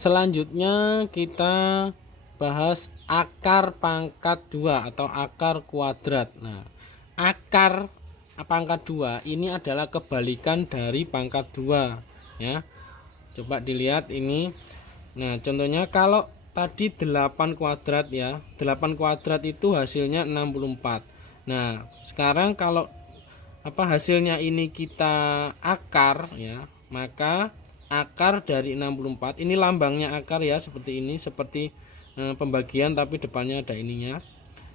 Selanjutnya kita bahas akar pangkat 2 atau akar kuadrat. Nah, akar pangkat 2 ini adalah kebalikan dari pangkat 2 ya. Coba dilihat ini. Nah, contohnya kalau tadi 8 kuadrat ya. 8 kuadrat itu hasilnya 64. Nah, sekarang kalau hasilnya ini kita akar ya, maka akar dari 64 ini lambangnya akar ya, seperti ini, seperti pembagian tapi depannya ada ininya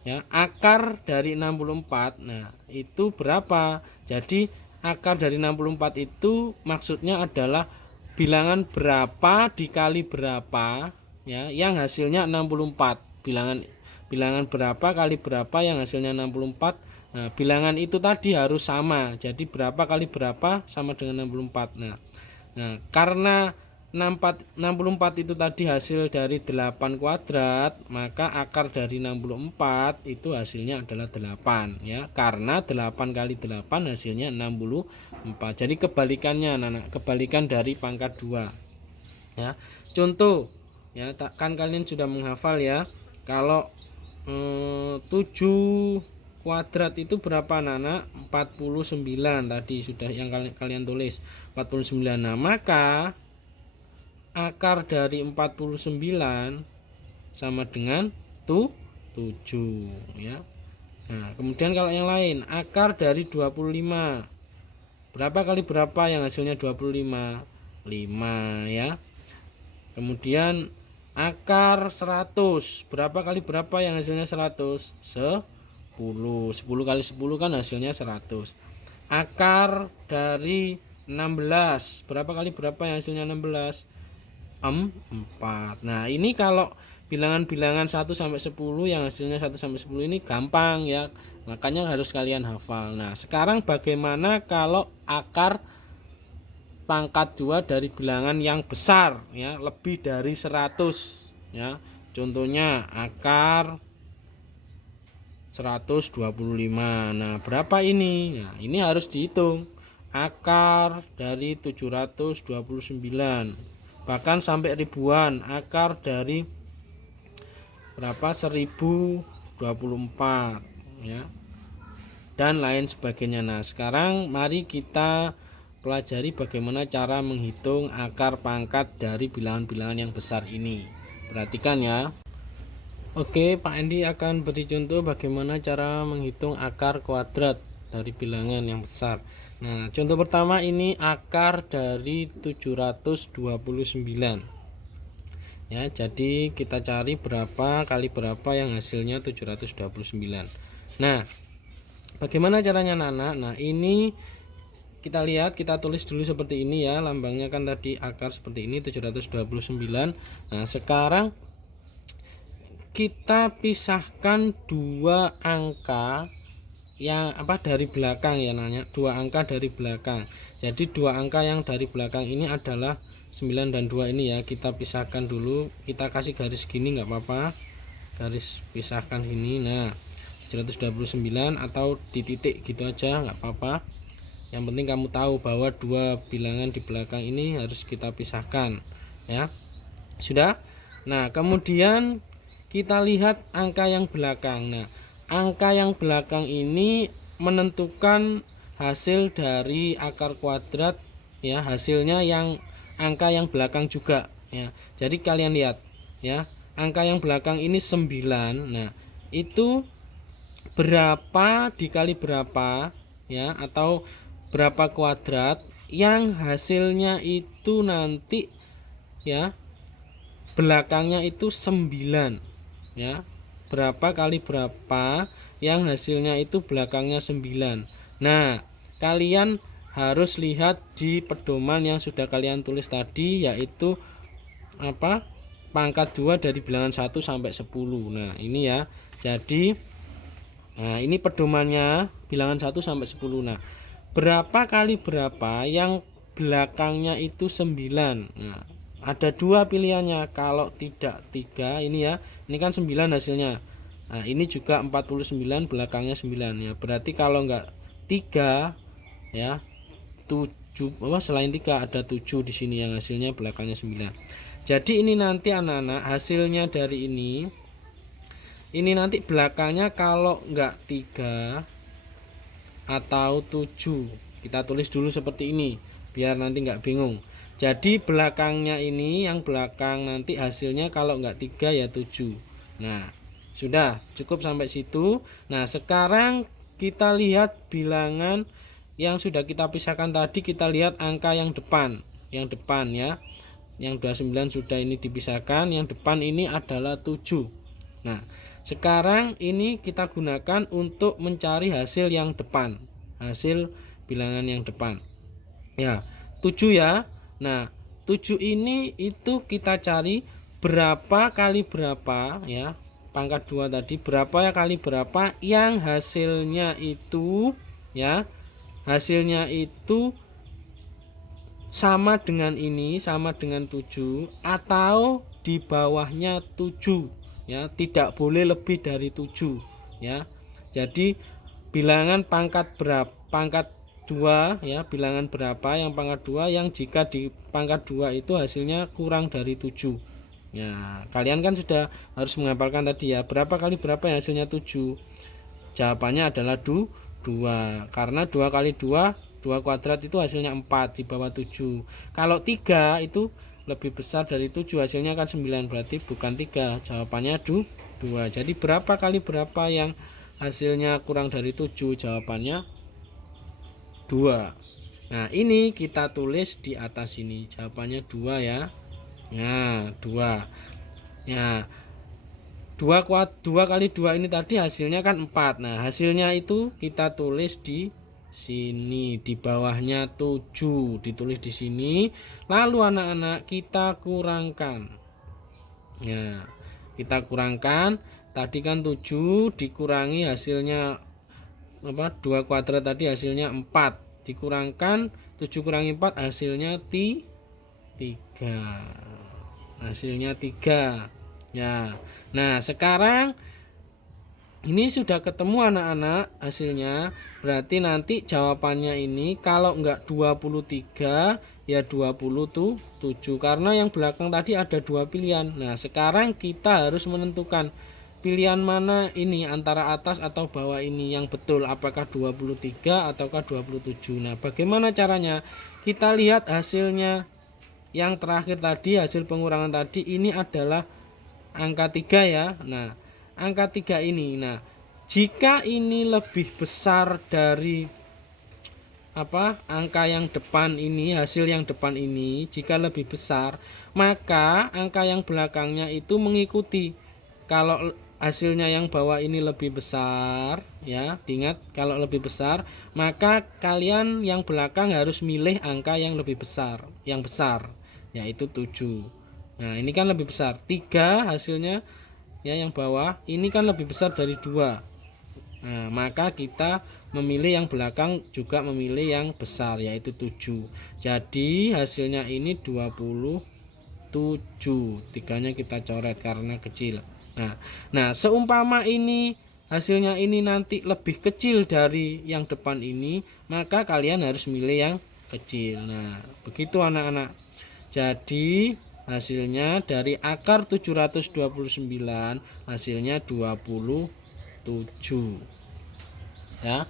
ya. Akar dari 64, nah itu berapa? Jadi akar dari 64 itu maksudnya adalah bilangan berapa dikali berapa ya, yang hasilnya 64. Bilangan berapa kali berapa yang hasilnya 64. Nah, bilangan itu tadi harus sama. Jadi berapa kali berapa sama dengan 64. Nah, karena 64 itu tadi hasil dari 8 kuadrat, maka akar dari 64 itu hasilnya adalah 8 ya. Karena 8 kali 8 hasilnya 64. Jadi kebalikannya anak-anak, kebalikan dari pangkat 2 ya. Contoh ya, kan kalian sudah menghafal ya. Kalau 7 kuadrat itu berapa anak-anak? 49 tadi sudah yang kalian tulis 49. Nah, maka akar dari 49 sama dengan 7 ya. Nah, kemudian kalau yang lain, akar dari 25 berapa kali berapa yang hasilnya 25? 5 ya. Kemudian akar 100 berapa kali berapa yang hasilnya 100? 10 kali 10 kan hasilnya 100. Akar dari 16 berapa kali berapa yang hasilnya 16? 4. Nah, ini kalau bilangan-bilangan 1 sampai 10 yang hasilnya 1 sampai 10 ini gampang ya. Makanya harus kalian hafal. Nah, sekarang bagaimana kalau akar pangkat 2 dari bilangan yang besar ya, lebih dari 100 ya. Contohnya akar 125. Nah, berapa ini? Nah, ini harus dihitung. Akar dari 729. Bahkan sampai ribuan. Akar dari berapa? 1024 ya. Dan lain sebagainya. Nah, sekarang mari kita pelajari bagaimana cara menghitung akar pangkat dari bilangan-bilangan yang besar ini. Perhatikan ya. Oke, Pak Andi akan beri contoh bagaimana cara menghitung akar kuadrat dari bilangan yang besar. Nah, contoh pertama ini akar dari 729. Ya, jadi kita cari berapa kali berapa yang hasilnya 729. Nah, bagaimana caranya Nana? Nah, ini kita lihat, kita tulis dulu seperti ini ya. Lambangnya kan tadi akar seperti ini 729. Nah, sekarang kita pisahkan dua angka yang dari belakang ya, nanya dua angka dari belakang. Jadi dua angka yang dari belakang ini adalah 9 dan 2 ini ya. Kita pisahkan dulu, kita kasih garis gini nggak apa-apa, garis pisahkan ini. Nah, 729 atau di titik gitu aja nggak apa-apa. Yang penting kamu tahu bahwa dua bilangan di belakang ini harus kita pisahkan ya. Sudah. Nah, kemudian kita lihat angka yang belakang. Nah, angka yang belakang ini menentukan hasil dari akar kuadrat ya, hasilnya yang angka yang belakang juga ya. Jadi kalian lihat ya, angka yang belakang ini 9. Nah, itu berapa dikali berapa ya, atau berapa kuadrat yang hasilnya itu nanti ya belakangnya itu 9 ya. Berapa kali berapa yang hasilnya itu belakangnya 9. Nah, kalian harus lihat di pedoman yang sudah kalian tulis tadi, yaitu pangkat 2 dari bilangan 1 sampai 10. Nah, ini ya. Jadi ini pedomannya bilangan 1 sampai 10. Nah, berapa kali berapa yang belakangnya itu 9. Nah, ada dua pilihannya. Kalau tidak 3 ini ya, ini kan 9 hasilnya. Nah, ini juga 49 belakangnya 9 ya. Berarti kalau enggak 3 ya, selain 3 ada 7 di sini yang hasilnya belakangnya 9. Jadi ini nanti anak-anak hasilnya dari ini nanti belakangnya kalau enggak 3 atau 7. Kita tulis dulu seperti ini biar nanti enggak bingung. Jadi belakangnya ini yang belakang nanti hasilnya kalau enggak 3 ya 7. Nah, sudah cukup sampai situ. Nah, sekarang kita lihat bilangan yang sudah kita pisahkan tadi, kita lihat angka yang depan. Yang depan ya. Yang 29 sudah ini dipisahkan, yang depan ini adalah 7. Nah, sekarang ini kita gunakan untuk mencari hasil yang depan. Hasil bilangan yang depan. Ya, 7 ya. Nah, 7 ini itu kita cari berapa kali berapa ya. Pangkat 2 tadi berapa kali berapa yang hasilnya itu ya. Hasilnya itu sama dengan ini, sama dengan 7 atau di bawahnya 7 ya, tidak boleh lebih dari 7 ya. Jadi bilangan pangkat berapa, pangkat 2 ya, bilangan berapa yang pangkat 2 yang jika di pangkat 2 itu hasilnya kurang dari 7 ya. Kalian kan sudah harus menghafalkan tadi ya, berapa kali berapa yang hasilnya 7. Jawabannya adalah 2 karena 2 kali 2 kuadrat itu hasilnya 4 di bawah 7. Kalau 3 itu lebih besar dari 7, hasilnya kan 9, berarti bukan 3, jawabannya 2. Jadi berapa kali berapa yang hasilnya kurang dari 7, jawabannya 2. Nah, ini kita tulis di atas ini, jawabannya 2 ya. Nah, 2. Ya, 2 kali 2 ini tadi hasilnya kan 4. Nah, hasilnya itu kita tulis di sini, di bawahnya 7 ditulis di sini. Lalu anak-anak kita kurangkan. Ya, kita kurangkan. Tadi kan 7 dikurangi hasilnya 2 kuadrat tadi hasilnya 4. Dikurangkan 7 kurangi 4 hasilnya 3. Hasilnya 3. Ya. Nah, sekarang ini sudah ketemu anak-anak hasilnya. Berarti nanti jawabannya ini kalau enggak 23 ya 27, karena yang belakang tadi ada 2 pilihan. Nah, sekarang kita harus menentukan pilihan mana ini, antara atas atau bawah ini yang betul, apakah 23 ataukah 27. Nah, bagaimana caranya? Kita lihat hasilnya yang terakhir tadi, hasil pengurangan tadi ini adalah angka 3 ya. Nah, angka 3 ini, nah jika ini lebih besar dari angka yang depan ini, hasil yang depan ini jika lebih besar, maka angka yang belakangnya itu mengikuti. Kalau hasilnya yang bawah ini lebih besar ya, diingat kalau lebih besar maka kalian yang belakang harus milih angka yang lebih besar, yang besar, yaitu 7. Nah, ini kan lebih besar 3 hasilnya ya, yang bawah ini kan lebih besar dari 2. Nah, maka kita memilih yang belakang juga memilih yang besar, yaitu 7. Jadi hasilnya ini 27. Tiganya kita coret karena kecil. Nah, seumpama ini hasilnya ini nanti lebih kecil dari yang depan ini, maka kalian harus milih yang kecil. Nah, begitu anak-anak. Jadi hasilnya dari akar 729 hasilnya 27 ya.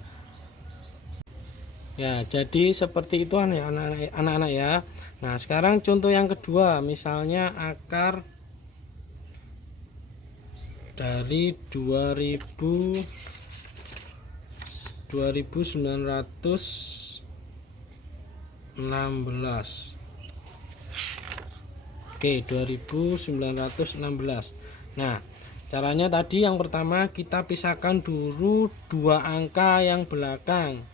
Ya, jadi seperti itu anak-anak ya. Nah, sekarang contoh yang kedua, misalnya akar dari 2916. Oke, 2916. Nah, caranya tadi yang pertama kita pisahkan dulu dua angka yang belakang.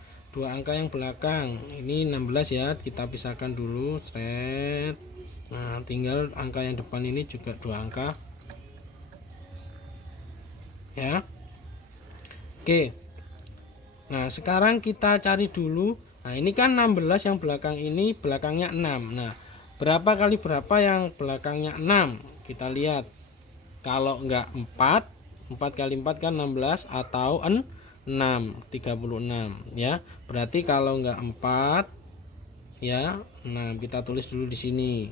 Ini 16 ya, kita pisahkan dulu, set. Nah, tinggal angka yang depan ini juga 2 angka. Ya. Oke. Nah, sekarang kita cari dulu. Nah, ini kan 16 yang belakang ini, belakangnya 6. Nah, berapa kali berapa yang belakangnya 6? Kita lihat. Kalau enggak 4 kali 4 kan 16 atau 36 ya. Berarti kalau enggak 4 ya 6, kita tulis dulu di sini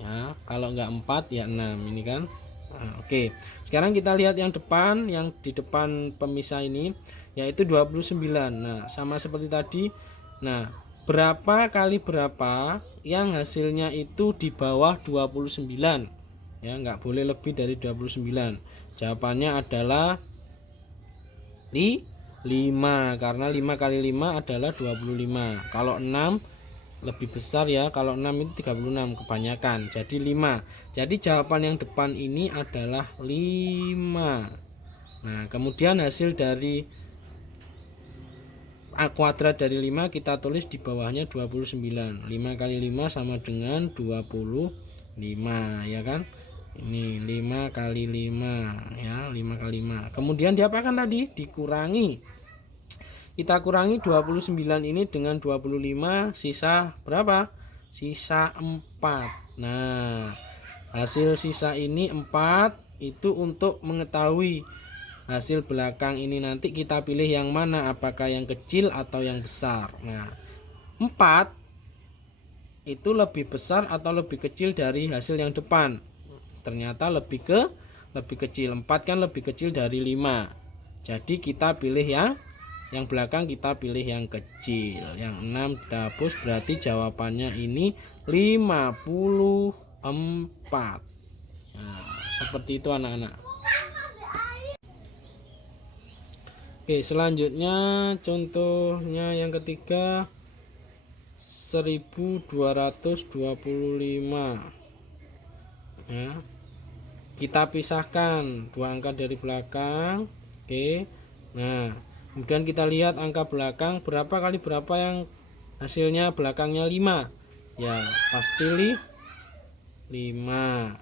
ya. Kalau enggak 4 ya 6 ini kan. Nah, oke. Sekarang kita lihat yang depan, yang di depan pemisah ini yaitu 29. Nah, sama seperti tadi. Nah, berapa kali berapa yang hasilnya itu di bawah 29? Ya, enggak boleh lebih dari 29. Jawabannya adalah 5, karena 5 kali 5 adalah 25. Kalau 6 lebih besar ya, kalau 6 itu 36 kebanyakan, jadi 5. Jadi jawaban yang depan ini adalah 5. Nah, kemudian hasil dari A kuadrat dari 5 kita tulis di bawahnya 29. 5 kali 5 sama dengan 25 ya kan. Ini 5 kali 5 ya, 5 kali 5. Kemudian diapakan tadi? Dikurangi. Kita kurangi 29 ini dengan 25, sisa berapa? Sisa 4. Nah, hasil sisa ini 4 itu untuk mengetahui hasil belakang ini nanti kita pilih yang mana, apakah yang kecil atau yang besar. Nah, 4 itu lebih besar atau lebih kecil dari hasil yang depan? Ternyata lebih kecil. 4 kan lebih kecil dari 5. Jadi kita pilih yang belakang, kita pilih yang kecil. Yang 6 kita hapus, berarti jawabannya ini 54. Nah, seperti itu anak-anak. Oke, selanjutnya contohnya yang ketiga 1225 ya. Kita pisahkan dua angka dari belakang. Oke. Nah, kemudian kita lihat angka belakang, berapa kali berapa yang hasilnya belakangnya 5. Ya, pasti 5.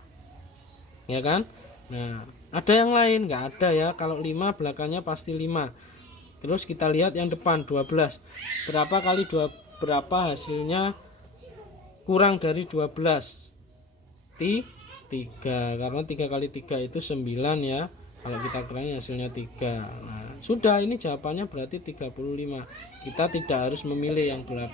Ya kan? Nah, ada yang lain? Nggak ada ya. Kalau 5 belakangnya pasti 5. Terus kita lihat yang depan 12. Berapa hasilnya kurang dari 12? 3, karena 3 kali 3 itu 9 ya. Kalau kita kurangi hasilnya 3. Nah, sudah, ini jawabannya berarti 35. Kita tidak harus memilih yang belakang.